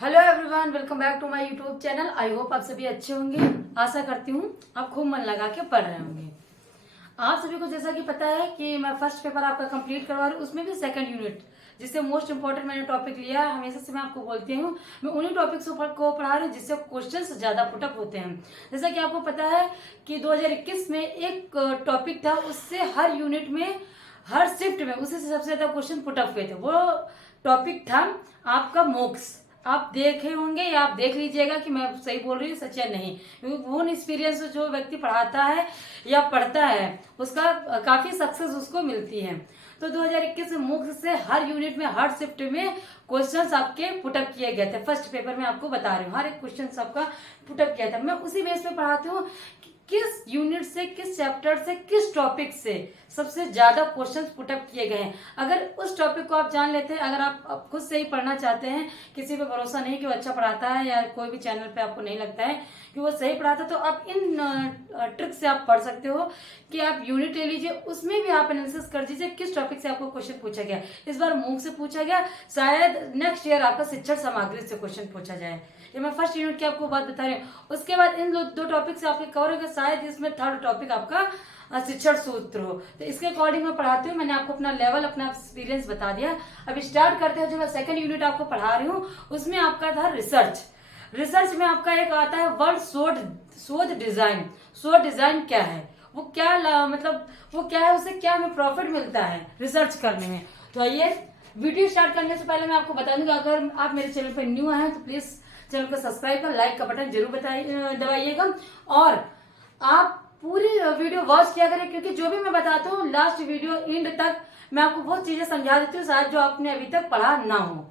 Hello everyone, welcome back to my YouTube channel. I hope आप सभी अच्छे होंगे। आशा करती हूँ आप खूब मन लगा के पढ़ रहे होंगे। आप सभी को जैसा कि पता है कि मैं फर्स्ट पेपर आपका कंप्लीट करवा रही हूँ, उसमें भी सेकंड यूनिट जिससे मोस्ट इंपॉर्टेंट मैंने टॉपिक लिया है। हमेशा से मैं आपको बोलती हूँ मैं उन्हीं टॉपिक्स को पढ़ा रही हूँ जिससे क्वेश्चंस ज्यादा पुटअप होते हैं। जैसा कि आपको पता है कि 2021 में एक टॉपिक था, उससे हर यूनिट में हर शिफ्ट में उससे सबसे ज्यादा क्वेश्चन पुटअप हुए थे। वो टॉपिक था आपका मोक्स। आप देखे होंगे या आप देख लीजिएगा कि मैं सही बोल रही हूँ सच या नहीं, क्योंकि वो एक्सपीरियंस जो व्यक्ति पढ़ाता है या पढ़ता है उसका काफी सक्सेस उसको मिलती है। तो 2021 में मुख्य से हर यूनिट में हर शिफ्ट में क्वेश्चंस आपके पुटअप किए गए थे। फर्स्ट पेपर में आपको बता रही हूँ हर एक क्वेश्चन आपका पुटअप किया था। मैं उसी बेस पे पढ़ाती हूँ किस यूनिट से, किस चैप्टर से, किस टॉपिक से सबसे ज्यादा क्वेश्चंस पुटअप किए गए हैं। अगर उस टॉपिक को आप जान लेते हैं, अगर आप खुद से ही पढ़ना चाहते हैं, किसी पे भरोसा नहीं कि वो अच्छा पढ़ाता है या कोई भी चैनल पे आपको नहीं लगता है कि वो सही पढ़ाता, तो आप इन ट्रिक से आप पढ़ सकते हो कि आप यूनिट ले लीजिए, उसमें भी आप एनालिसिस कर दीजिए किस टॉपिक से आपको क्वेश्चन पूछा गया। इस बार मूक से पूछा गया, शायद नेक्स्ट ईयर आपका शिक्षण सामग्री से क्वेश्चन पूछा जाए। ये मैं फर्स्ट यूनिट की आपको बात बता रही हूँ। उसके बाद इन दो टॉपिक से आपके कवर होगा, शायद इसमें थर्ड टॉपिक आपका शिक्षण सूत्र हो। तो इसके अकॉर्डिंग मैं पढ़ाती हूँ। मैंने आपको अपना लेवल, अपना एक्सपीरियंस बता दिया। अब स्टार्ट करते हैं। जो मैं सेकंड यूनिट आपको पढ़ा रही हूँ उसमें आपका था रिसर्च। रिसर्च में आपका एक आता है वर्ड शोध डिजाइन। शोध डिजाइन क्या है, वो क्या मतलब वो क्या है, उससे क्या हमें प्रॉफिट मिलता है रिसर्च करने में। तो आइए वीडियो स्टार्ट करने से पहले मैं आपको बता दूंगा, अगर आप मेरे चैनल पर न्यू हैं तो प्लीज चैनल को सब्सक्राइब कर लाइक का बटन जरूर दबाइएगा और आप पूरी वीडियो वॉच किया करें, क्योंकि जो भी मैं बताता हूँ लास्ट वीडियो एंड तक मैं आपको बहुत चीजें समझा देती हूँ, शायद जो आपने अभी तक पढ़ा ना हो।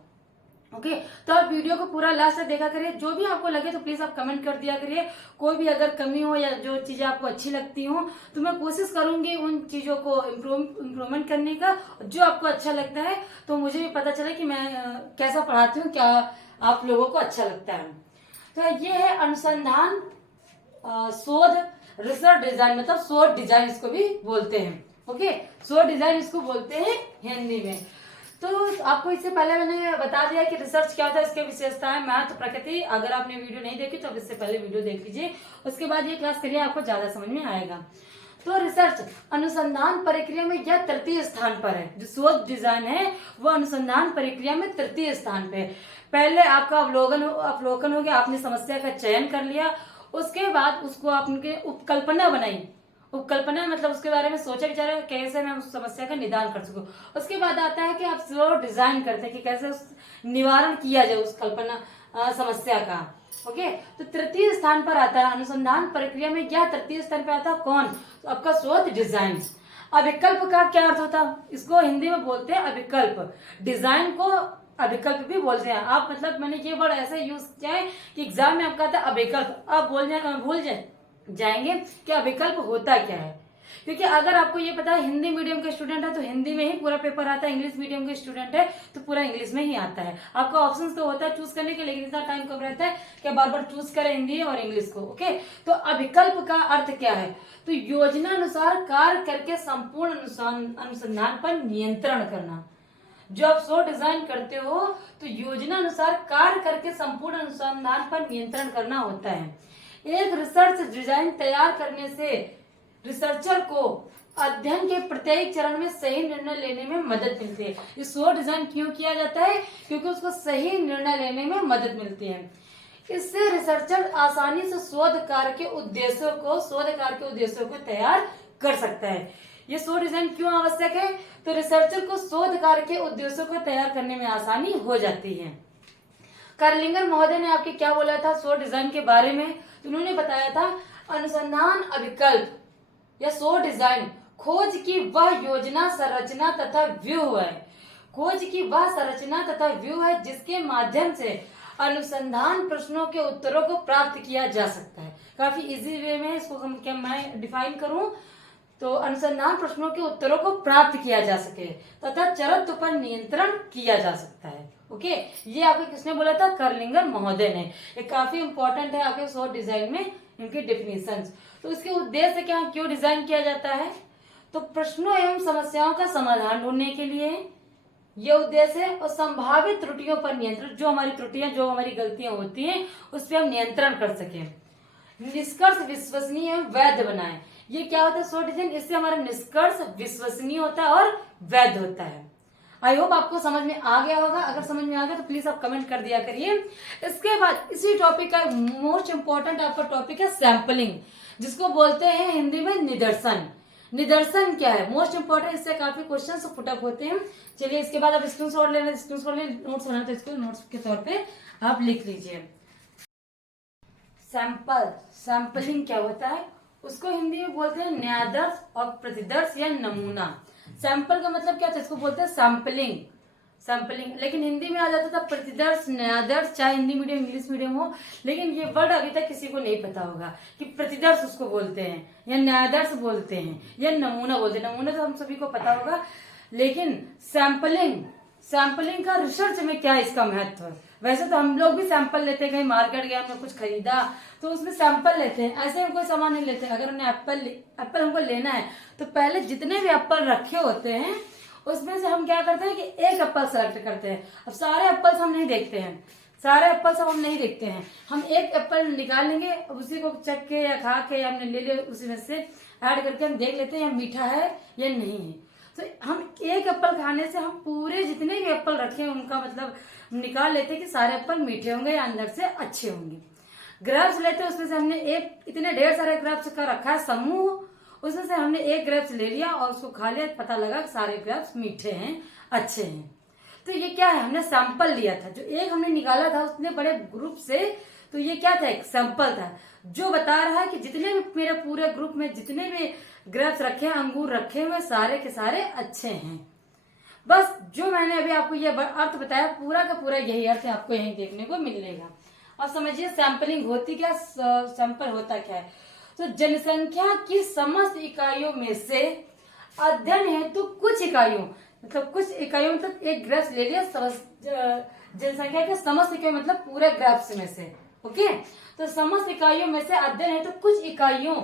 ओके, तो आप वीडियो को पूरा लास्ट तक देखा करिए। जो भी आपको लगे तो प्लीज आप कमेंट कर दिया करिए। कोई भी अगर कमी हो या जो चीजें आपको अच्छी लगती हो तो मैं कोशिश करूंगी उन चीजों को इम्प्रूवमेंट करने का। जो आपको अच्छा लगता है तो मुझे भी पता चले कि मैं कैसा पढ़ाती हूँ, क्या आप लोगों को अच्छा लगता है। तो ये है अनुसंधान शोध रिसर्च डिजाइन, मतलब शोध डिजाइन इसको भी बोलते हैं। ओके, शोध डिजाइन इसको बोलते हैं हिंदी में। तो आपको इससे पहले मैंने बता दिया कि रिसर्च क्या होता है, इसके विशेषताएं, महत्व, प्रकृति। अगर आपने वीडियो नहीं देखी तो अब इससे पहले वीडियो देख लीजिए, उसके बाद ये क्लास करिए, आपको ज्यादा समझ में आएगा। तो रिसर्च अनुसंधान प्रक्रिया में यह तृतीय स्थान पर है। जो शोध डिजाइन है वो अनुसंधान प्रक्रिया में तृतीय स्थान पे है। पहले आपका अवलोकन हो गया, आपने समस्या का चयन कर लिया, उसके बाद उसको आपने उपकल्पना बनाई। उपकल्पना मतलब उसके बारे में सोचा विचारा कैसे मैं उस समस्या का निदान कर सकूं। उसके बाद आता है कि आप स्लो डिजाइन करते हैं कि कैसे उस निवारण किया जाए उस कल्पना समस्या का। ओके, तो तृतीय स्थान पर आता है अनुसंधान प्रक्रिया में। यह तृतीय स्थान पर आता है कौन, तो आपका शोध डिजाइन। अभिकल्प का क्या अर्थ होता है, इसको हिंदी में बोलते हैं अभिकल्प। डिजाइन को अभिकल्प भी बोलते हैं आप, मतलब मैंने ये वर्ड ऐसे यूज किया है कि एग्जाम में आपका आता है अभिकल्प, आप भूल जाएंगे कि अभिकल्प होता क्या है। क्योंकि अगर आपको ये पता है हिंदी मीडियम के स्टूडेंट है तो हिंदी में ही पूरा पेपर आता है, इंग्लिश मीडियम के स्टूडेंट है तो पूरा इंग्लिश में ही आता है। आपका ऑप्शन तो होता है चूज करने के, लेकिन इतना टाइम कम रहता है कि बार बार चूज करें हिंदी और इंग्लिश को। ओके, तो अभिकल्प का अर्थ क्या है, तो योजना अनुसार कार्य करके संपूर्ण अनुसंधान पर नियंत्रण करना। जो आप शो डिजाइन करते हो तो योजना अनुसार कार्य करके संपूर्ण अनुसंधान पर नियंत्रण करना होता है। एक रिसर्च डिजाइन तैयार करने से रिसर्चर को अध्ययन के प्रत्येक चरण में सही निर्णय लेने में मदद मिलती है। ये शो डिजाइन क्यों किया जाता है, क्योंकि उसको सही निर्णय लेने में मदद मिलती है। इससे रिसर्चर आसानी से शोध कार्य के उद्देश्यों को तैयार कर सकता है। ये शोध डिजाइन क्यों आवश्यक है, तो रिसर्चर को शोध कार्य के उद्देश्यों को तैयार करने में आसानी हो जाती है। कार्लिंगर महोदय ने आपके क्या बोला था शोध डिजाइन के बारे में, तो उन्होंने बताया था अनुसंधान अभिकल्प या शोध डिजाइन खोज की वह योजना, संरचना तथा व्यूह है। खोज की वह संरचना तथा व्यूह है जिसके माध्यम से अनुसंधान प्रश्नों के उत्तरों को प्राप्त किया जा सकता है। काफी इजी वे में इसको क्या मैं डिफाइन करूं, तो अनुसंधान प्रश्नों के उत्तरों को प्राप्त किया जा सके तथा चरत्व पर नियंत्रण किया जा सकता है। ओके, ये आपको किसने बोला था, कार्लिंगर महोदय ने। ये काफी इंपॉर्टेंट है आपके शोध डिजाइन में इनकी डेफिनेशंस। तो इसके उद्देश्य क्या, क्यों डिजाइन किया जाता है, तो प्रश्नों एवं समस्याओं का समाधान ढूंढने के लिए, ये उद्देश्य है। और संभावित त्रुटियों पर नियंत्रण, जो हमारी त्रुटियां, जो हमारी गलतियां होती हैं उस पर हम नियंत्रण कर सके। निष्कर्ष विश्वसनीय एवं वैध बनाए, ये क्या होता है स्टूडेंट, इससे हमारा निष्कर्ष विश्वसनीय होता है और वैध होता है। आई होप आपको समझ में आ गया होगा। अगर समझ में आ गया तो प्लीज आप कमेंट कर दिया करिए। इसके बाद इसी टॉपिक का मोस्ट इंपॉर्टेंट आपका टॉपिक है सैंपलिंग, जिसको बोलते हैं हिंदी में निदर्शन। निदर्शन क्या है, मोस्ट इंपॉर्टेंट, इससे काफी क्वेश्चन फुटअप होते हैं। चलिए इसके बाद आप स्क्रीनशॉट लेना, स्क्रीनशॉट ले नोट्स बनाना, तो इसको नोट्स के तौर पे आप लिख लीजिए। सैंपल, सैंपलिंग क्या होता है, उसको हिंदी में बोलते हैं न्यायादर्श और प्रतिदर्श या नमूना। सैंपल का मतलब क्या होता है, इसको बोलते हैं सैंपलिंग, सैंपलिंग, लेकिन हिंदी में आ जाता था प्रतिदर्श, न्यायादर्श, चाहे हिंदी मीडियम इंग्लिश मीडियम हो। लेकिन ये वर्ड अभी तक किसी को नहीं पता होगा कि प्रतिदर्श उसको बोलते हैं या न्यायादर्श बोलते हैं या नमूना बोलते हैं। नमूना तो हम सभी को पता होगा, लेकिन सैंपलिंग, सैंपलिंग का रिसर्च में क्या है इसका महत्व। वैसे तो हम लोग भी सैंपल लेते हैं, कहीं मार्केट गया, हमने कुछ खरीदा तो उसमें सैंपल लेते हैं, ऐसे हम कोई सामान नहीं लेते। अगर हमने एप्पल हमको लेना है तो पहले जितने भी एप्पल रखे होते हैं उसमें से हम क्या करते हैं कि एक एप्पल सेलेक्ट करते हैं। अब सारे एप्पल्स हम नहीं देखते हैं, सारे एप्पल्स हम नहीं देखते हैं, हम एक एप्पल निकाल लेंगे, उसी को चख के या खा के या हमने ले लिया, उसी में से ऐड करके हम देख लेते हैं मीठा है या नहीं है। तो हम एक एप्पल खाने से हम पूरे जितने भी एप्पल रखे हैं उनका मतलब निकाल लेते हैं कि सारे एप्पल मीठे होंगे या अंदर से अच्छे होंगे। ग्रेप्स लेते हैं, उसमें से हमने एक, इतने ढेर सारे ग्रेप्स का रखा है समूह, उसमें से हमने एक ग्रेप्स ले लिया और उसको खा लिया, पता लगा कि सारे ग्रेप्स मीठे हैं, अच्छे हैं। तो ये क्या है, हमने सैंपल लिया था, जो एक हमने निकाला था उतने बड़े ग्रुप से, तो ये क्या था, एक सैंपल था जो बता रहा है कि जितने भी मेरे पूरे ग्रुप में जितने भी ग्रेप्स रखे हैं, अंगूर रखे हुए, सारे के सारे अच्छे हैं। बस जो मैंने अभी आपको ये अर्थ बताया, पूरा का पूरा यही अर्थ आपको यही देखने को मिलेगा। अब समझिए सैंपलिंग होती क्या, सैंपल होता क्या है। तो जनसंख्या की समस्त इकाइयों में से अध्ययन हेतु कुछ इकाइयों, मतलब कुछ इकाइयों, मतलब एक ग्रेप्स ले लिया, जनसंख्या के समस्त इकाइयों मतलब पूरे ग्रेप्स में से, ओके। तो समस्त इकाइयों में से अध्ययन हेतु कुछ इकाइयों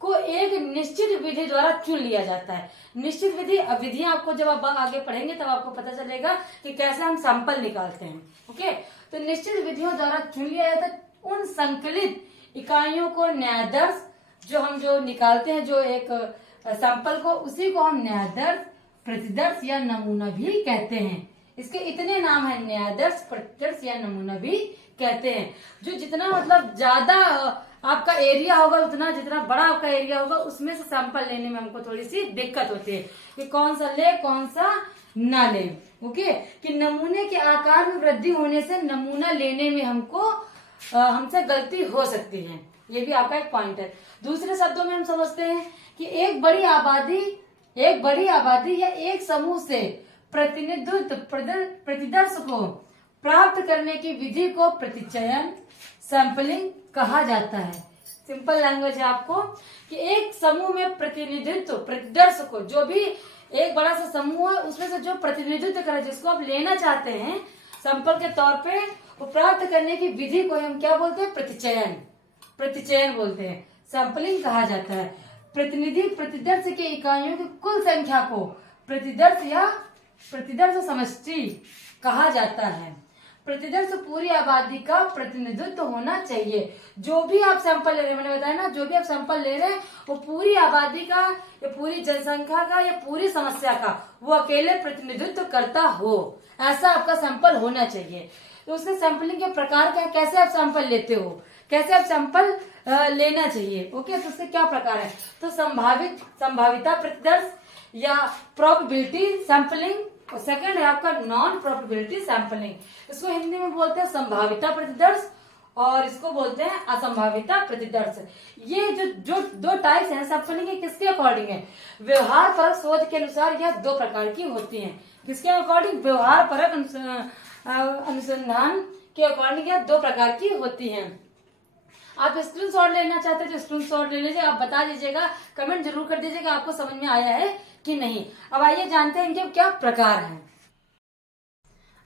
को एक निश्चित विधि द्वारा चुन लिया जाता है। निश्चित विधि, विधियां आपको जब आप आगे पढ़ेंगे तब आपको पता चलेगा कि कैसे हम सैंपल निकालते हैं, ओके। तो निश्चित विधियों द्वारा चुन लिया जाता है उन संकलित इकाइयों को न्यायादर्श, जो निकालते हैं जो एक सैंपल को, उसी को हम न्यायादर्श, प्रतिदर्श या नमूना भी कहते हैं। इसके इतने नाम है, न्यायादर्श, प्रतिदर्श या नमूना भी कहते हैं। जो जितना मतलब ज्यादा आपका एरिया होगा, उतना जितना बड़ा आपका एरिया होगा, उसमें से सैंपल लेने में हमको थोड़ी सी दिक्कत होती है कि कौन सा ले कौन सा ना ले, ओके। कि नमूने के आकार में वृद्धि होने से नमूना लेने में हमसे गलती हो सकती है, ये भी आपका एक पॉइंट है। दूसरे शब्दों में हम समझते हैं कि एक बड़ी आबादी या एक समूह से प्रतिनिधित्व, प्रतिदर्श को प्राप्त करने की विधि को प्रतिचयन, सैंपलिंग कहा जाता है। सिंपल लैंग्वेज है आपको कि एक समूह में प्रतिनिधित्व, प्रतिदर्श को, जो भी एक बड़ा सा समूह है उसमें से जो प्रतिनिधित्व करे, जिसको आप लेना चाहते हैं सैंपल के तौर पे, वो प्राप्त करने की विधि को हम क्या बोलते हैं, प्रतिचयन, प्रतिचयन बोलते हैं, सैंपलिंग कहा जाता है। प्रतिनिधि प्रतिदर्श के इकाइयों की कुल संख्या को प्रतिदर्श या प्रतिदर्श समष्टि कहा जाता है। प्रतिदर्श पूरी आबादी का प्रतिनिधित्व होना चाहिए। जो भी आप सैंपल ले रहे हैं, मैंने बताया ना, जो भी आप सैंपल ले रहे हैं वो पूरी आबादी का या पूरी जनसंख्या का या पूरी समस्या का वो अकेले प्रतिनिधित्व करता हो, ऐसा आपका सैंपल होना चाहिए। तो उसके सैंपलिंग के प्रकार क्या, कैसे आप सैंपल लेते हो, कैसे आप सैंपल लेना चाहिए, ओके। तो उसके क्या प्रकार है, तो संभाविता प्रतिदर्श या प्रोबेबिलिटी सैंपलिंग, और सेकंड है आपका नॉन प्रोबेबिलिटी सैंपलिंग। इसको हिंदी में बोलते हैं संभाविता प्रतिदर्श और इसको बोलते हैं असंभाविता प्रतिदर्श। ये जो दो टाइप्स हैं सैंपलिंग के, किसके अकॉर्डिंग है, व्यवहार परक शोध के अनुसार यह दो प्रकार की होती हैं। किसके अकॉर्डिंग, व्यवहार परक अनुसंधान के अकॉर्डिंग यह दो प्रकार की होती हैं। आप स्क्रीनशॉट लेना चाहते हैं तो स्क्रीनशॉट ले लीजिए, आप बता दीजिएगा, कमेंट जरूर कर दीजिएगा आपको समझ में आया है कि नहीं। अब आइए जानते हैं इनके क्या प्रकार हैं।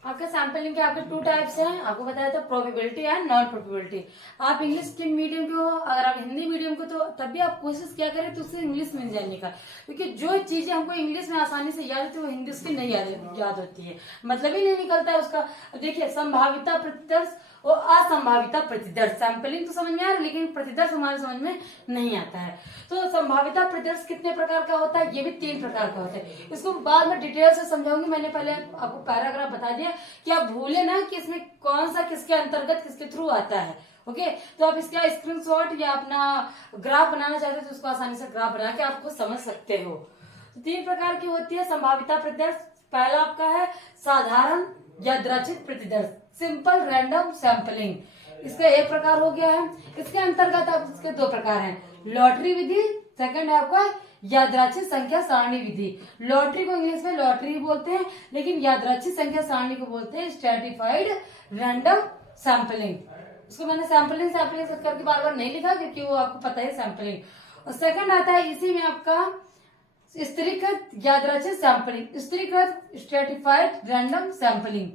आपका सैंपलिंग के आपके 2 टाइप्स हैं, आपको बताया था प्रोबेबिलिटी एंड नॉन प्रोबेबिलिटी। आप इंग्लिश के मीडियम के हो, अगर आप हिंदी मीडियम को, तो तब भी आप कोशिश क्या करें तो उससे इंग्लिश में जानने का, क्योंकि जो चीजें हमको इंग्लिश में आसानी से याद होती है वो हिंदी उसकी नहीं याद होती है, मतलब ही नहीं निकलता है उसका। देखिए संभाविता प्रतिदर्श और असंभाविता प्रतिदर्श, सैंपलिंग तो समझ में आ रहा है लेकिन प्रतिदर्श हमारे समझ में नहीं आता है। तो संभाविता प्रतिदर्श कितने प्रकार का होता है, ये भी 3 प्रकार का होता है। इसको बाद में डिटेल से समझाऊंगी, मैंने पहले आपको पैराग्राफ बता दिया कि आप भूले ना कि इसमें कौन सा किसके अंतर्गत किसके थ्रू आता है। ओके, तो आप इसका स्क्रीनशॉट या अपना ग्राफ बनाना चाहते हो तो उसको आसानी से ग्राफ बना के आपको समझ सकते हो। 3 प्रकार की होती है संभाविता प्रतिदर्श। पहला आपका है साधारण यादृच्छिक प्रतिदर्श, सिंपल रैंडम सैंपलिंग, इसका एक प्रकार हो गया है। इसके अंतर्गत आप इसके 2 प्रकार हैं, लॉटरी विधि, सेकंड है आपका यादृच्छिक संख्या सारणी विधि। लॉटरी को इंग्लिश में लॉटरी बोलते हैं, लेकिन यादृच्छिक संख्या सारणी को बोलते हैं स्ट्रैटिफाइड रैंडम सैंपलिंग। उसको मैंने सैंपलिंग करके बार बार नहीं लिखा क्योंकि वो आपको पता है सैंपलिंग। और सेकंड आता है इसी में आपका स्त्रीकृत यादृच्छिक सैंपलिंग, स्त्रीकृत stratified random sampling.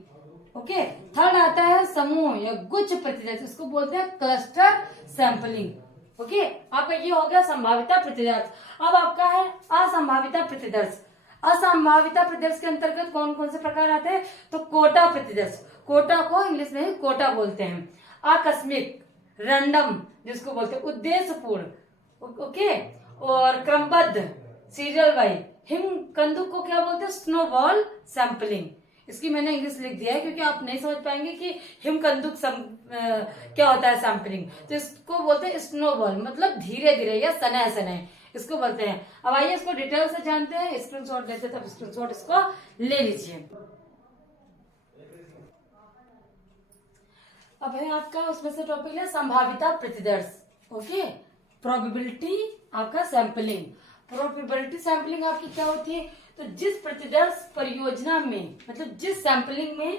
Okay, third आता है समूह या गुच्छ प्रतिदर्श, इसको बोलते हैं क्लस्टर सैंपलिंग। ओके, आपका ये हो गया संभाविता प्रतिदर्श। अब आपका है असंभाविता प्रतिदर्श। असंभाविता प्रतिदर्श के अंतर्गत कौन कौन से प्रकार आते हैं, तो कोटा प्रतिदर्श, कोटा को इंग्लिश में ही कोटा बोलते हैं। आकस्मिक, रैंडम जिसको बोलते हैं उद्देश्यपूर्ण, ओके, और क्रमबद्ध सीरियल वाइज। हिम कंदुक को क्या बोलते हैं, स्नोबॉल सैंपलिंग। इसकी मैंने इंग्लिश लिख दिया है क्योंकि आप नहीं समझ पाएंगे कि हिमकंदुक क्या होता है सैंपलिंग, तो इसको बोलते हैं स्नोबॉल, मतलब धीरे धीरे या सनह सनह इसको बोलते हैं। अब आइए इसको डिटेल से जानते हैं, स्क्रीनशॉट लेते तब स्क्रीनशॉट इसको ले लीजिए। अब है आपका उसमें से टॉपिक है संभाविता प्रतिदर्श। ओके, प्रोबेबिलिटी आपका सैंपलिंग। प्रोबेबिलिटी सैंपलिंग आपकी क्या होती है, तो जिस प्रतिदर्श परियोजना में, मतलब जिस सैंपलिंग में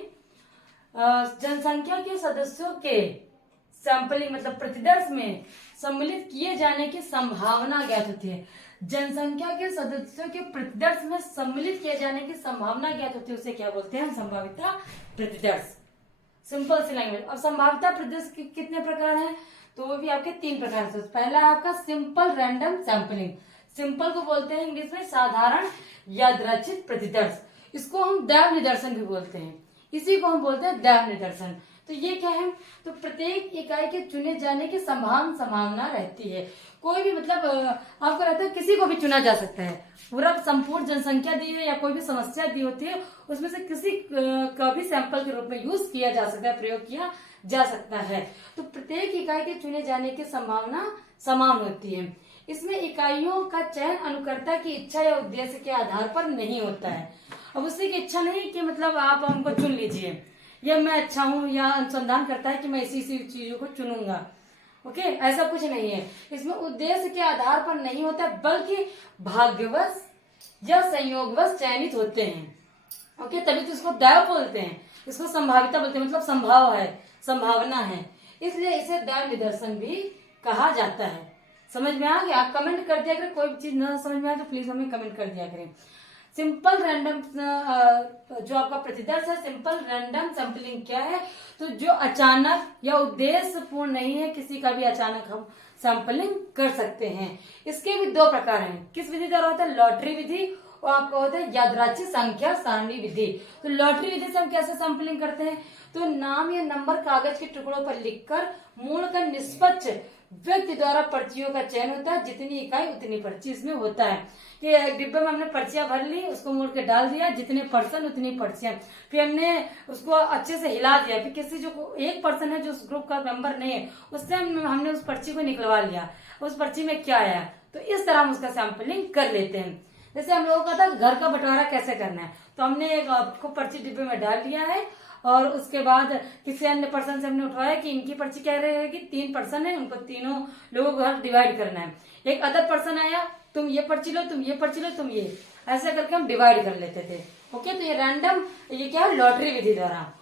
जनसंख्या के सदस्यों के सैंपलिंग मतलब प्रतिदर्श में सम्मिलित किए जाने की संभावना ज्ञात होती है, जनसंख्या के सदस्यों के प्रतिदर्श में सम्मिलित किए जाने की संभावना ज्ञात होती है, उसे क्या बोलते हैं, संभाविता प्रतिदर्श। सिंपल सी लैंग्वेज। अब संभाविता प्रतिदर्श कितने प्रकार हैं, तो वो भी आपके 3 प्रकार से। पहला है आपका सिंपल रैंडम सैंपलिंग, सिंपल को बोलते हैं इंग्लिश में साधारण यादृच्छिक प्रतिदर्श, इसको हम दैव निदर्शन भी बोलते हैं, इसी को हम बोलते हैं दैव निदर्शन। तो ये क्या है, तो प्रत्येक इकाई के चुने जाने की संभावना रहती है। कोई भी मतलब आपको रहता है किसी को भी चुना जा सकता है, पूरा संपूर्ण जनसंख्या दी है या कोई भी समस्या दी होती है उसमें से किसी का भी सैंपल के रूप में यूज किया जा सकता है, प्रयोग किया जा सकता है। तो प्रत्येक इकाई के चुने जाने की संभावना समान होती है। इसमें इकाइयों का चयन अनुकर्ता की इच्छा या उद्देश्य के आधार पर नहीं होता है। अब उसकी इच्छा नहीं कि मतलब आप हमको चुन लीजिए, या मैं अच्छा हूं, या अनुसंधान करता है कि मैं इसी चीजों को चुनूंगा। ओके, ऐसा कुछ नहीं है। इसमें उद्देश्य के आधार पर नहीं होता, बल्कि भाग्यवश या संयोगवश चयनित होते हैं। ओके, तभी तो इसको दैव बोलते हैं, इसको संभाविता बोलते हैं, मतलब संभाव है, संभावना है, इसलिए इसे दैव निदर्शन भी कहा जाता है। समझ में आ गया? आप कमेंट कर दिया करें, कोई चीज ना समझ में आए तो प्लीज हमें कमेंट कर दिया करें। सिंपल रैंडम जो आपका प्रतिदर्श है, सिंपल रैंडम सैंपलिंग क्या है, तो जो अचानक या उद्देश्यपूर्ण नहीं है, किसी का भी अचानक हम सैंपलिंग कर सकते हैं। इसके भी 2 प्रकार हैं। किस विधि द्वारा होता है, लॉटरी विधि, और आपका होता है यादृच्छिक संख्या सारणी विधि। तो लॉटरी विधि से हम कैसे सैंपलिंग करते हैं, तो नाम या नंबर कागज के टुकड़ों पर लिखकर मूल का निष्पक्ष व्यक्ति द्वारा पर्चियों का चयन होता है, जितनी इकाई उतनी पर्ची इसमें होता है कि एक डिब्बे में हमने पर्चियां भर ली, उसको मोड़ के डाल दिया, जितने पर्सन उतनी पर्चियां, फिर हमने उसको अच्छे से हिला दिया, फिर किसी जो एक पर्सन है जो उस ग्रुप का मेंबर नहीं है उससे हमने उस पर्ची को निकलवा लिया, उस पर्ची में क्या आया, तो इस तरह हम उसका सैंपलिंग कर लेते हैं। जैसे हम लोगों का था घर का बंटवारा कैसे करना है, तो हमने एक आपको पर्ची डिब्बे में डाल दिया है, और उसके बाद किसी अन्य पर्सन से हमने उठवाया कि इनकी पर्ची क्या रहेगी, 3 पर्सन है, उनको तीनों लोगों को घर डिवाइड करना है। एक अदर पर्सन आया, तुम ये पर्ची लो, तुम ये पर्ची लो, तुम ये, ऐसा करके हम डिवाइड कर लेते थे। ओके, तो ये रैंडम, ये क्या है, लॉटरी विधि द्वारा।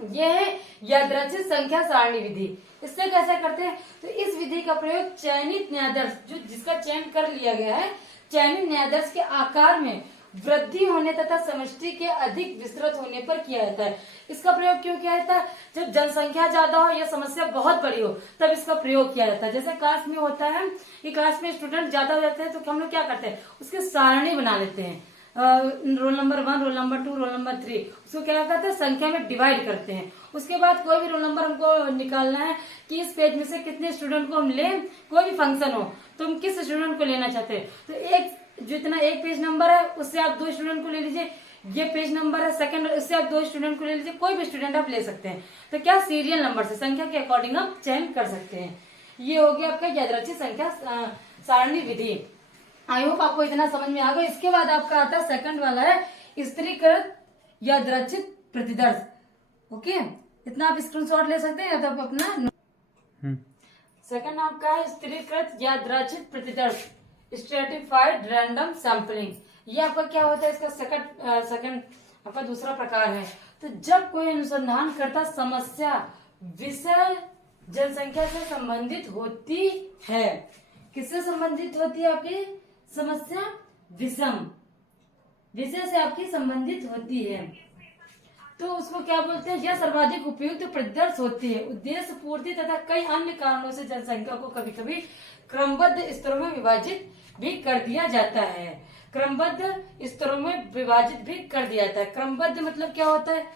ये है यादृच्छिक संख्या सारणी विधि। इससे कैसे करते हैं, तो इस विधि का प्रयोग चयनित न्यायाधीश, जो जिसका चयन कर लिया गया है, चयनित न्यायाधीश के आकार में वृद्धि होने तथा समष्टि के अधिक विस्तृत होने पर किया जाता है। इसका प्रयोग क्यों किया जाता है? जब जनसंख्या ज्यादा हो या समस्या बहुत बड़ी हो तब इसका प्रयोग किया जाता है। जैसे क्लास में होता है कि क्लास में स्टूडेंट ज्यादा हो जाते हैं तो हम लोग क्या करते हैं, उसके सारणी बना लेते हैं। Roll number 1, roll number 2, roll number 3, उसको क्या करते हैं, संख्या में डिवाइड करते हैं। उसके बाद कोई भी रोल नंबर हमको निकालना है कि इस पेज में से कितने स्टूडेंट को हम लें, कोई भी फंक्शन हो तो हम किस स्टूडेंट को लेना चाहते हैं। तो एक जितना एक पेज नंबर है उससे आप 2 स्टूडेंट को ले लीजिए, ये पेज नंबर है सेकंड, इससे आप 2 स्टूडेंट को ले लीजिए, कोई भी स्टूडेंट आप ले सकते हैं। तो क्या सीरियल नंबर से संख्या के अकॉर्डिंग आप चयन कर सकते हैं। ये हो गया आपका यादृच्छिक संख्या सारणी विधि। आई होप आपको इतना समझ में आ गया। इसके बाद आपका आता है सेकंड वाला है स्त्रीकृत यादृच्छिक प्रतिदर्श। ओके, इतना आप स्क्रीनशॉट ले सकते हैं या तो आप अपना सेकंड आपका है स्त्रीकृत यादृच्छिक प्रतिदर्श, स्ट्रेटिफाइड रैंडम सैंपलिंग। ये आपका क्या होता है, इसका सेकंड आपका दूसरा प्रकार है। तो जब कोई अनुसंधानकर्ता समस्या विषय जनसंख्या से संबंधित होती है, किससे संबंधित होती है आपकी समस्या, विषम विषय से आपकी संबंधित होती है, तो उसको क्या बोलते हैं, यह सर्वाधिक उपयुक्त प्रतिदर्श होती है। उद्देश्य पूर्ति तथा कई अन्य कारणों से जनसंख्या को कभी कभी क्रमबद्ध स्तरों में विभाजित भी कर दिया जाता है। क्रमबद्ध स्तरों में विभाजित भी कर दिया जाता है। क्रमबद्ध मतलब क्या होता है,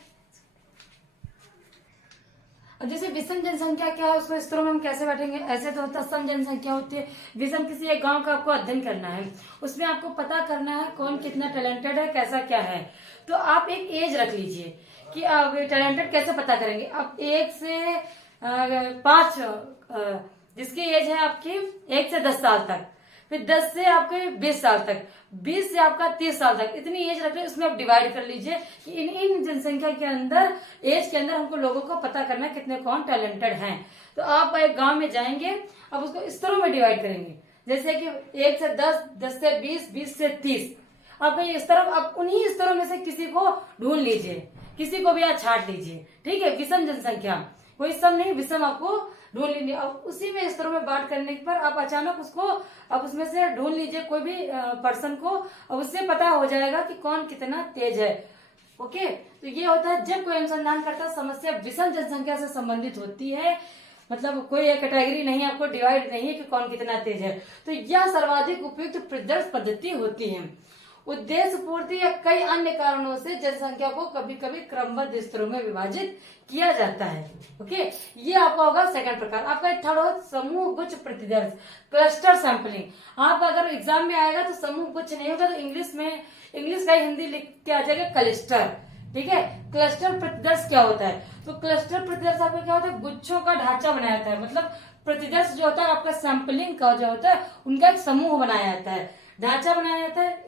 अब जैसे विषम जनसंख्या क्या है, उसको स्तरों में हम कैसे बैठेंगे, ऐसे तो होता है सम जनसंख्या होती है। विषम किसी एक गांव का आपको अध्ययन करना है, उसमें आपको पता करना है कौन कितना टैलेंटेड है, कैसा क्या है। तो आप एक एज रख लीजिए कि आप टैलेंटेड कैसे पता करेंगे। आप 1 से 5 जिसकी एज है आपकी 1 से 10 साल तक, फिर 10 से आपके 20 साल तक, 20 से आपका 30 साल तक, इतनी एज रख ले, उसमें आप डिवाइड कर लीजिए कि इन जनसंख्या के अंदर एज के अंदर हमको लोगों को पता करना है कितने कौन टैलेंटेड हैं। तो आप एक गांव में जाएंगे, अब उसको स्तरों में डिवाइड करेंगे, जैसे कि 1 से 10, 10 से 20, 20 से 30। आपका ये स्तर, आप उन्हीं स्तरों में से किसी को ढूंढ लीजिए, किसी को भी आप छाट लीजिए, ठीक है। विषम जनसंख्या, कोई सम नहीं, विषम आपको ढूंढ लीजिए। अब उसी में स्तरों में बांट करने पर आप अचानक उसको, अब उसमें से ढूंढ लीजिए कोई भी पर्सन को, अब उससे पता हो जाएगा कि कौन कितना तेज है। ओके, तो ये होता है जब कोई अनुसंधान करता समस्या विषम जनसंख्या से संबंधित होती है, मतलब कोई एक कैटेगरी नहीं, आपको डिवाइड नहीं है कि कौन कितना तेज है, तो यह सर्वाधिक उपयुक्त प्रतिदर्श पद्धति होती है। उद्देश्य पूर्ति या कई अन्य कारणों से जनसंख्या को कभी कभी क्रमबद्ध स्तरों में विभाजित किया जाता है। ओके, ये आपका होगा सेकंड प्रकार। आपका थर्ड हो समूह गुच्छ प्रतिदर्श, क्लस्टर सैंपलिंग। आप अगर एग्जाम में आएगा तो समूह गुच्छ नहीं होगा, तो इंग्लिश का हिंदी लिख के आ जाएगा क्लस्टर, ठीक है। क्लस्टर प्रतिदर्श क्या होता है, तो क्लस्टर प्रतिदर्श आपका क्या होता है, गुच्छों का ढांचा बनाया जाता है। मतलब प्रतिदर्श जो होता है आपका सैंपलिंग का जो होता है, उनका एक समूह बनाया जाता है, ढांचा बनाया जाता है,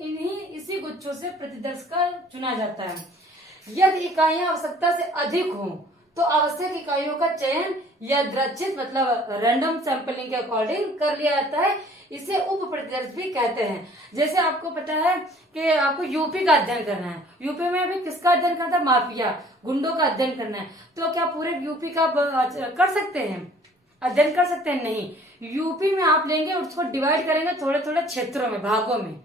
इसी गुच्छों से प्रतिदर्श का चुना जाता है। यदि इकाइयां आवश्यकता से अधिक हो तो आवश्यक इकाइयों का चयन यादृच्छिक मतलब रैंडम सैंपलिंग के अकॉर्डिंग कर लिया जाता है। इसे उप प्रतिदर्श भी कहते हैं। जैसे आपको पता है कि आपको यूपी का अध्ययन करना है, यूपी में भी किसका अध्ययन करना है, माफिया गुंडों का अध्ययन करना है, तो क्या पूरे यूपी का कर सकते हैं, अध्ययन कर सकते हैं? नहीं। यूपी में आप लेंगे, उसको डिवाइड करेंगे थोड़े थोड़े क्षेत्रों में, भागों में,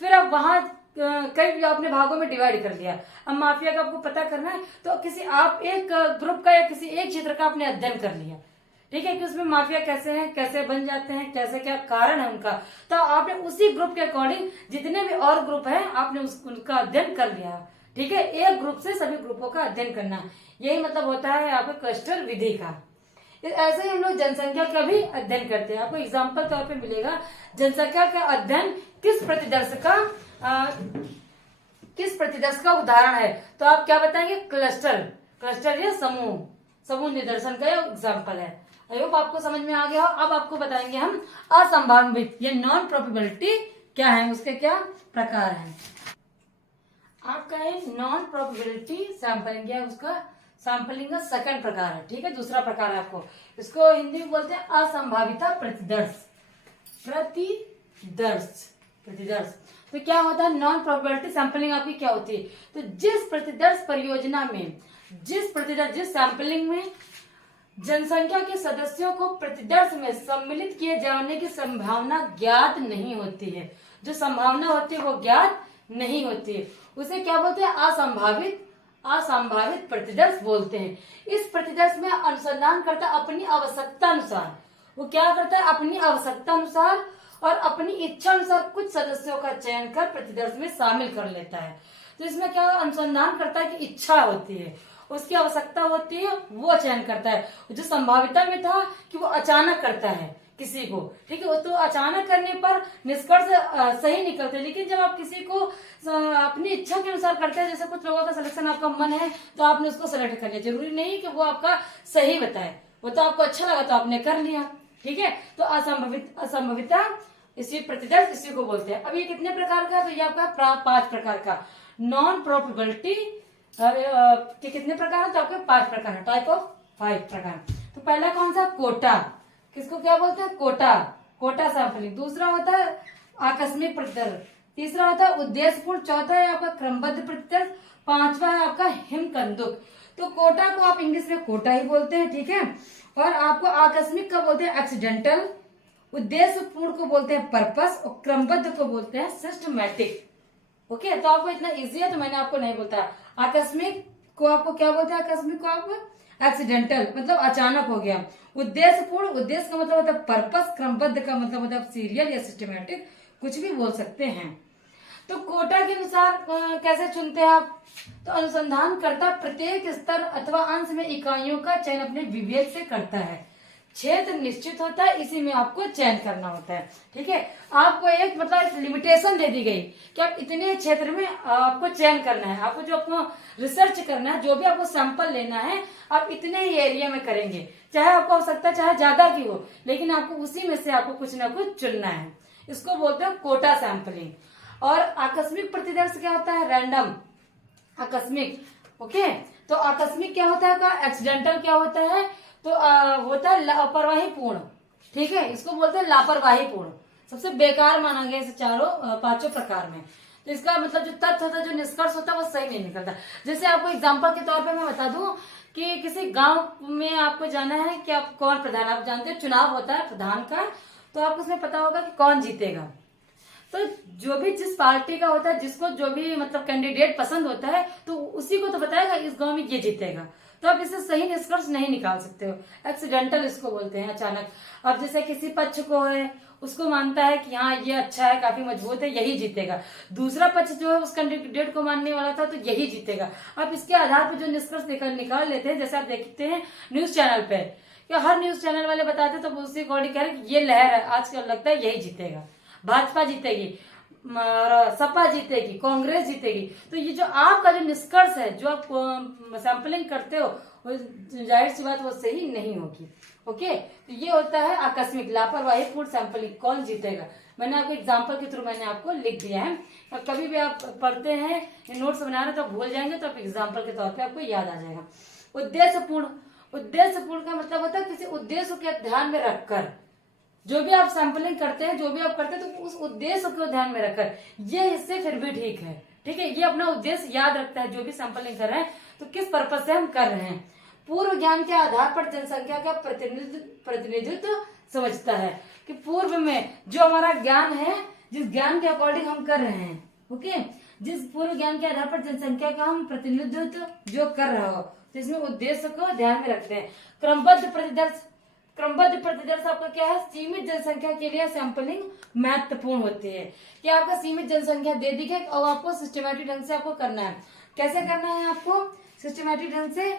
फिर आप वहां कई आपने भागों में डिवाइड कर लिया। अब माफिया का आपको पता करना है तो किसी आप एक ग्रुप का या किसी एक क्षेत्र का आपने अध्ययन कर लिया, ठीक है, कि उसमें माफिया कैसे हैं, कैसे बन जाते हैं, कैसे क्या कारण है उनका, तो आपने उसी ग्रुप के अकॉर्डिंग जितने भी और ग्रुप हैं आपने उनका अध्ययन कर लिया, ठीक है। एक ग्रुप से सभी ग्रुपों का अध्ययन करना, यही मतलब होता है आपको क्लस्टर विधि का। ऐसे ही हम लोग जनसंख्या का भी अध्ययन करते हैं। आपको एग्जाम्पल तौर पे मिलेगा जनसंख्या का अध्ययन किस प्रतिदर्श का उदाहरण है, तो आप क्या बताएंगे, क्लस्टर या समूह निदर्शन का एग्जाम्पल है। आई होप आपको समझ में आ गया हो। अब आपको बताएंगे हम असंभावित या नॉन प्रोबेबिलिटी क्या है, उसके क्या प्रकार हैं। आपका है नॉन प्रोबेबिलिटी सैंपलिंग, या उसका सैंपलिंग का सेकंड प्रकार है, ठीक है, दूसरा प्रकार है। आपको इसको हिंदी में बोलते हैं असंभाविता प्रतिदर्श। तो क्या होता है नॉन प्रोबेबिलिटी सैंपलिंग आपकी क्या होती है, तो जिस प्रतिदर्श परियोजना में, जिस सैंपलिंग में जनसंख्या के सदस्यों को प्रतिदर्श में सम्मिलित किए जाने की संभावना ज्ञात नहीं होती है, जो संभावना होती है वो ज्ञात नहीं होती है। उसे क्या बोलते हैं? असंभावित प्रतिदर्श बोलते हैं। इस प्रतिदर्श में अनुसंधानकर्ता अपनी आवश्यकता अनुसार, वो क्या करता है? अपनी आवश्यकता अनुसार और अपनी इच्छा अनुसार कुछ सदस्यों का चयन कर प्रतिदर्श में शामिल कर लेता है। तो इसमें क्या अनुसंधानकर्ता की इच्छा होती है, उसकी आवश्यकता होती है, वो चयन करता है। जो संभाविता में था कि वो अचानक करता है किसी को, ठीक है, तो अचानक करने पर निष्कर्ष सही निकलते, लेकिन जब आप किसी को अपनी इच्छा के अनुसार करते हैं, जैसे कुछ लोगों का सिलेक्शन आपका मन है तो आपने उसको सेलेक्ट कर लिया, जरूरी नहीं कि वो आपका सही बताए, वो तो आपको अच्छा लगा तो आपने कर लिया, ठीक है। तो असंभाविता इसी प्रतिदर्श इसी को बोलते हैं। अब ये कितने प्रकार का? तो ये आपका 5 प्रकार का। नॉन प्रोबेबिलिटी के कितने प्रकार है? तो आपके 5 प्रकार है, टाइप ऑफ 5 प्रकार। तो पहला कौन सा? कोटा। किसको क्या बोलते हैं? कोटा सैंपलिंग। दूसरा होता है आकस्मिक प्रतिदर्श। तीसरा होता है उद्देश्यपूर्ण। चौथा है आपका क्रमबद्ध प्रतिदर्श। 5वां है आपका हिमकंदुक। तो कोटा को आप इंग्लिश में कोटा ही बोलते हैं, ठीक है। और आपको आकस्मिक का बोलते हैं एक्सीडेंटल, उद्देश्यपूर्ण को बोलते हैं पर्पस और क्रमबद्ध को बोलते हैं सिस्टमैटिक। ओके, तो आपको इतना इजी है तो मैंने आपको नहीं बोलता। आकस्मिक को आपको क्या बोलते हैं? आकस्मिक को आप एक्सीडेंटल मतलब अचानक हो गया। उद्देश्यपूर्ण, उद्देश्य का मतलब होता है पर्पस, क्रमबद्ध का मतलब होता है सीरियल या सिस्टमैटिक, कुछ भी बोल सकते हैं। तो कोटा के अनुसार कैसे चुनते हैं आप? तो अनुसंधानकर्ता प्रत्येक स्तर अथवा अंश में इकाइयों का चयन अपने विवेक से करता है। क्षेत्र निश्चित होता है, इसी में आपको चयन करना होता है, ठीक है। आपको एक मतलब लिमिटेशन दे दी गई कि आप इतने क्षेत्र में आपको चयन करना है, आपको जो आपको रिसर्च करना है, जो भी आपको सैंपल लेना है, आप इतने ही एरिया में करेंगे, चाहे आपको आवश्यकता चाहे ज्यादा की हो, लेकिन आपको उसी में से आपको कुछ ना कुछ चुनना है। इसको बोलते हैं कोटा सैंपलिंग। और आकस्मिक प्रतिदर्श क्या होता है? रैंडम, आकस्मिक। ओके, तो आकस्मिक क्या होता है? एक्सीडेंटल क्या होता है? तो होता है लापरवाही पूर्ण, ठीक है, इसको बोलते हैं लापरवाही पूर्ण। सबसे बेकार माना गया इसे 5 प्रकार में। तो इसका मतलब जो तथ्य होता है, जो निष्कर्ष होता है, वो सही नहीं निकलता। जैसे आपको एग्जांपल के तौर पे मैं बता दूं कि किसी गांव में आपको जाना है कि आप कौन प्रधान, आप जानते हैं चुनाव होता है प्रधान का, तो आपको उसमें पता होगा कि कौन जीतेगा। तो जो भी जिस पार्टी का होता है, जिसको जो भी मतलब कैंडिडेट पसंद होता है, तो उसी को तो बताएगा इस गांव में ये जीतेगा। तो आप इससे सही निष्कर्ष नहीं निकाल सकते हो। एक्सीडेंटल इसको बोलते हैं, अचानक। अब जैसे किसी पक्ष को है, उसको मानता है कि हाँ ये अच्छा है, काफी मजबूत है, यही जीतेगा। दूसरा पक्ष जो है उस कैंडिडेट को मानने वाला था, तो यही जीतेगा। आप इसके आधार पर जो निष्कर्ष निकाल लेते हैं, जैसे आप देखते हैं न्यूज चैनल पे, या हर न्यूज चैनल वाले बताते हैं, तो उसी अकॉर्डिंग कह रहे हैं कि ये लहर है, आजकल लगता है यही जीतेगा, भाजपा जीतेगी, सपा जीतेगी, कांग्रेस जीतेगी। तो ये जो आपका जो निष्कर्ष है, जो आप सैंपलिंग करते हो, जाहिर सी बात वो सही नहीं होगी। ओके, तो ये होता है आकस्मिक लापरवाही पूर्ण सैंपलिंग, कौन जीतेगा। मैंने आपको एग्जांपल के थ्रू मैंने आपको लिख दिया है, और कभी भी आप पढ़ते हैं, नोट्स बना रहे तो आप भूल जाएंगे, तो आप एग्जाम्पल के तौर पर आपको याद आ जाएगा। उद्देश्यपूर्ण का मतलब होता है किसी उद्देश्य के ध्यान में रखकर जो भी आप सैंपलिंग करते हैं, जो भी आप करते हैं, तो उस उद्देश्य को ध्यान में रखकर, ये इससे फिर भी ठीक है, ठीक है, ये अपना उद्देश्य याद रखता है। जो भी सैंपलिंग कर रहे हैं तो किस पर्पज से हम कर रहे हैं। पूर्व ज्ञान के आधार पर जनसंख्या का प्रतिनिधित्व समझता है कि पूर्व में जो हमारा ज्ञान है, जिस ज्ञान के अकॉर्डिंग हम कर रहे हैं, ओके, जिस पूर्व ज्ञान के आधार पर जनसंख्या का हम प्रतिनिधित्व जो कर रहे हो, तो इसमें उद्देश्य को ध्यान में रखते हैं। क्रमबद्ध प्रतिदर्श आपका क्या है? सीमित जनसंख्या के लिए सैंपलिंग महत्वपूर्ण होती है कि आपका सीमित जनसंख्या दे दी है और आपको सिस्टमैटिक ढंग से आपको करना है। कैसे करना है आपको सिस्टमैटिक ढंग से?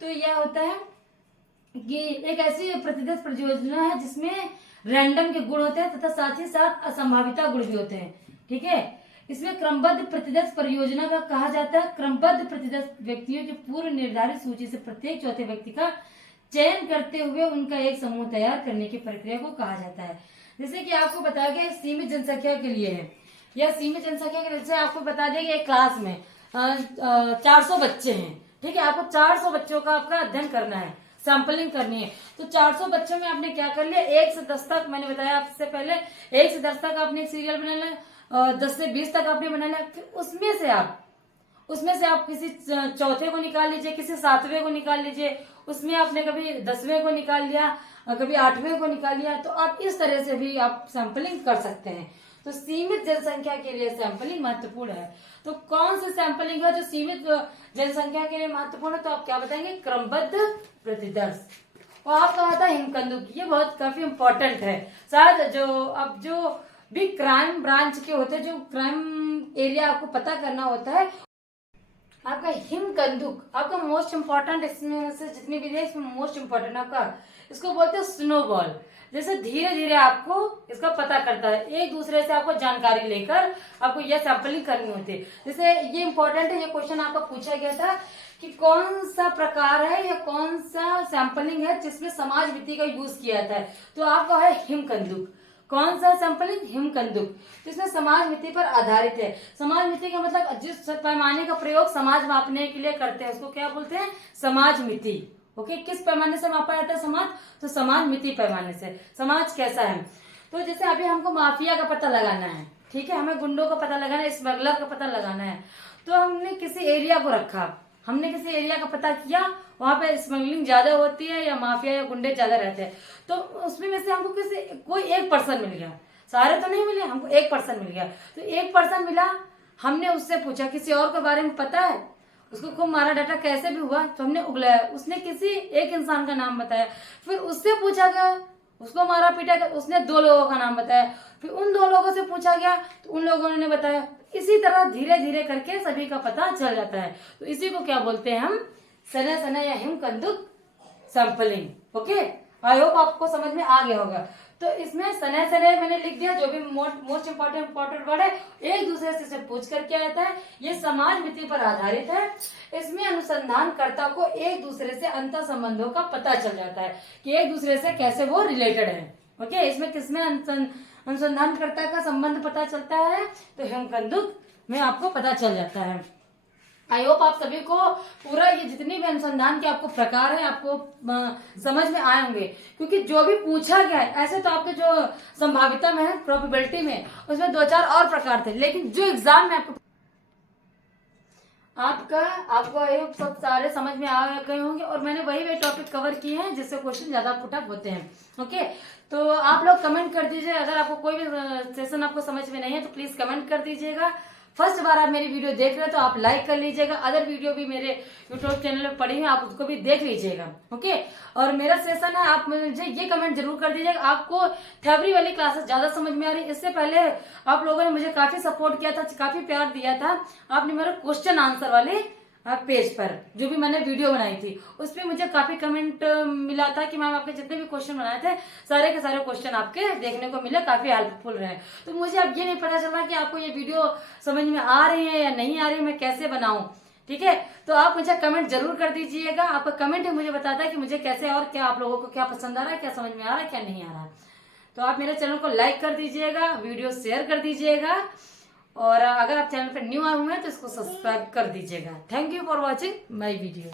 तो यह होता है कि एक ऐसी प्रतिदर्श परियोजना है जिसमें रैंडम के गुण होते हैं तथा साथ ही साथ असंभाविता गुण भी होते हैं, ठीक है। इसमें क्रमबद्ध प्रतिदर्श परियोजना का कहा जाता है क्रमबद्ध प्रतिदर्श व्यक्तियों की पूर्व निर्धारित सूची से प्रत्येक चौथे व्यक्ति का चयन करते हुए उनका एक समूह तैयार करने की प्रक्रिया को कहा जाता है। जैसे कि आपको बताया गया सीमित जनसंख्या के लिए है, या सीमित जनसंख्या के लिए आपको बता दिया कि एक क्लास में 400 बच्चे हैं, ठीक है, आपको 400 बच्चों का आपका अध्ययन करना है, सैंपलिंग करनी है। तो 400 बच्चों में आपने क्या कर लिया, 1 से 10 तक, मैंने बताया आपसे पहले, 1 से 10 तक आपने एक सीरियल बना लिया, 10 से 20 तक आपने बना लिया। उसमें से आप किसी चौथे को निकाल लीजिए, किसी 7वें को निकाल लीजिए, उसमें आपने कभी 10वें को निकाल लिया, कभी 8वें को निकाल लिया। तो आप इस तरह से भी आप सैंपलिंग कर सकते हैं। तो सीमित जनसंख्या के लिए सैंपलिंग महत्वपूर्ण है। तो कौन सी सैंपलिंग है जो सीमित जनसंख्या के लिए महत्वपूर्ण है? तो आप क्या बताएंगे? क्रमबद्ध प्रतिदर्श। और आपका आता है हिमकंदुक, ये बहुत काफी इंपॉर्टेंट है। शायद जो भी क्राइम ब्रांच के होते हैं, जो क्राइम एरिया आपको पता करना होता है, आपका हिमकंदुक आपका मोस्ट इम्पोर्टेंट, इसमें से जितनी भी है इसमें मोस्ट इम्पोर्टेंट आपका, इसको बोलते हैं स्नोबॉल। जैसे धीरे धीरे आपको इसका पता करता है, एक दूसरे से आपको जानकारी लेकर आपको यह सैंपलिंग करनी होती है। जैसे ये इंपॉर्टेंट है, ये क्वेश्चन आपका पूछा गया था कि कौन सा प्रकार है या कौन सा सैंपलिंग है जिसमें समाज मिति का यूज किया जाता है? तो आपका है हिमकंदुक। कौन सा सैंपलिंग? हिमकंदुक। तो इसमें समाज मिति पर आधारित है। समाज मिति का मतलब जिस पैमाने का प्रयोग समाज मापने के लिए करते हैं उसको क्या बोलते हैं? समाज मिति। ओके, किस पैमाने से मापा जाता है समाज? तो समाज मिति पैमाने से। समाज कैसा है? तो जैसे अभी हमको माफिया का पता लगाना है, ठीक है, हमें गुंडों का पता लगाना है, स्मगलर का पता लगाना है। तो हमने किसी एरिया को रखा, हमने किसी एरिया का पता किया, वहां पे स्मगलिंग ज्यादा होती है या माफिया या गुंडे ज्यादा रहते हैं, तो उसमें में से हमको कोई एक पर्सन मिल गया, सारे तो नहीं मिले, हमको एक पर्सन मिल गया। तो एक पर्सन मिला, हमने उससे पूछा किसी और के बारे में पता है, उसको खूब मारा डाटा कैसे भी हुआ, तो हमने उगलाया, उसने किसी एक इंसान का नाम बताया, फिर उससे पूछा गया, उसको मारा पीटा, उसने 2 लोगों का नाम बताया, फिर उन 2 लोगों से पूछा गया तो उन लोगों ने बताया। इसी तरह धीरे धीरे करके सभी का पता चल जाता है। तो इसी को क्या बोलते हैं हम? सना सना या हिमकंदुक सैंपलिंग। ओके, आई होप आपको समझ में आ गया होगा। तो इसमें सने सने मैंने लिख दिया, जो भी मोस्ट इंपॉर्टेंट वर्ड है एक दूसरे से पूछ कर क्या आता है, ये समाज मिति पर आधारित है। इसमें अनुसंधानकर्ता को एक दूसरे से अंतर संबंधों का पता चल जाता है कि एक दूसरे से कैसे वो रिलेटेड है। ओके, इसमें किसमें अनुसंधानकर्ता का संबंध पता चलता है? तो हिमकंदुक में आपको पता चल जाता है। आई होप आप सभी को पूरा ये जितनी भी अनुसंधान के आपको प्रकार है आपको समझ में आए होंगे, क्योंकि जो भी पूछा गया है, ऐसे तो आपके जो संभाविता में है, प्रोबेबिलिटी में, उसमें 2-4 और प्रकार थे, लेकिन जो एग्जाम में आपको सब सारे समझ में आ गए होंगे और मैंने वही टॉपिक कवर किए हैं जिससे क्वेश्चन ज्यादा पुटअप होते हैं। ओके, तो आप लोग कमेंट कर दीजिए, अगर आपको कोई भी सेशन आपको समझ में नहीं है तो प्लीज कमेंट कर दीजिएगा। फर्स्ट बार आप मेरी वीडियो देख रहे हो तो आप लाइक कर लीजिएगा, अदर वीडियो भी मेरे यूट्यूब चैनल में पड़ी है, आप उसको भी देख लीजिएगा। ओके, और मेरा सेशन है, आप मुझे ये कमेंट जरूर कर दीजिएगा आपको थ्योरी वाली क्लासेस ज्यादा समझ में आ रही है। इससे पहले आप लोगों ने मुझे काफी सपोर्ट किया था, काफी प्यार दिया था, आपने मेरे क्वेश्चन आंसर वाले पेज पर जो भी मैंने वीडियो बनाई थी उस पर मुझे काफी कमेंट मिला था कि मैम आपके जितने भी क्वेश्चन बनाए थे सारे के सारे क्वेश्चन आपके देखने को मिले, काफी हेल्पफुल रहे। तो मुझे अब ये नहीं पता चला कि आपको ये वीडियो समझ में आ रही है या नहीं आ रही है, मैं कैसे बनाऊं। ठीक है, तो आप मुझे कमेंट जरूर कर दीजिएगा, आपका कमेंट मुझे बताता है कि मुझे कैसे और क्या आप लोगों को क्या पसंद आ रहा है, क्या समझ में आ रहा है, क्या नहीं आ रहा है। तो आप मेरे चैनल को लाइक कर दीजिएगा, वीडियो शेयर कर दीजिएगा, और अगर आप चैनल पर न्यू आए हुए हैं तो इसको सब्सक्राइब कर दीजिएगा। Thank you for watching my video.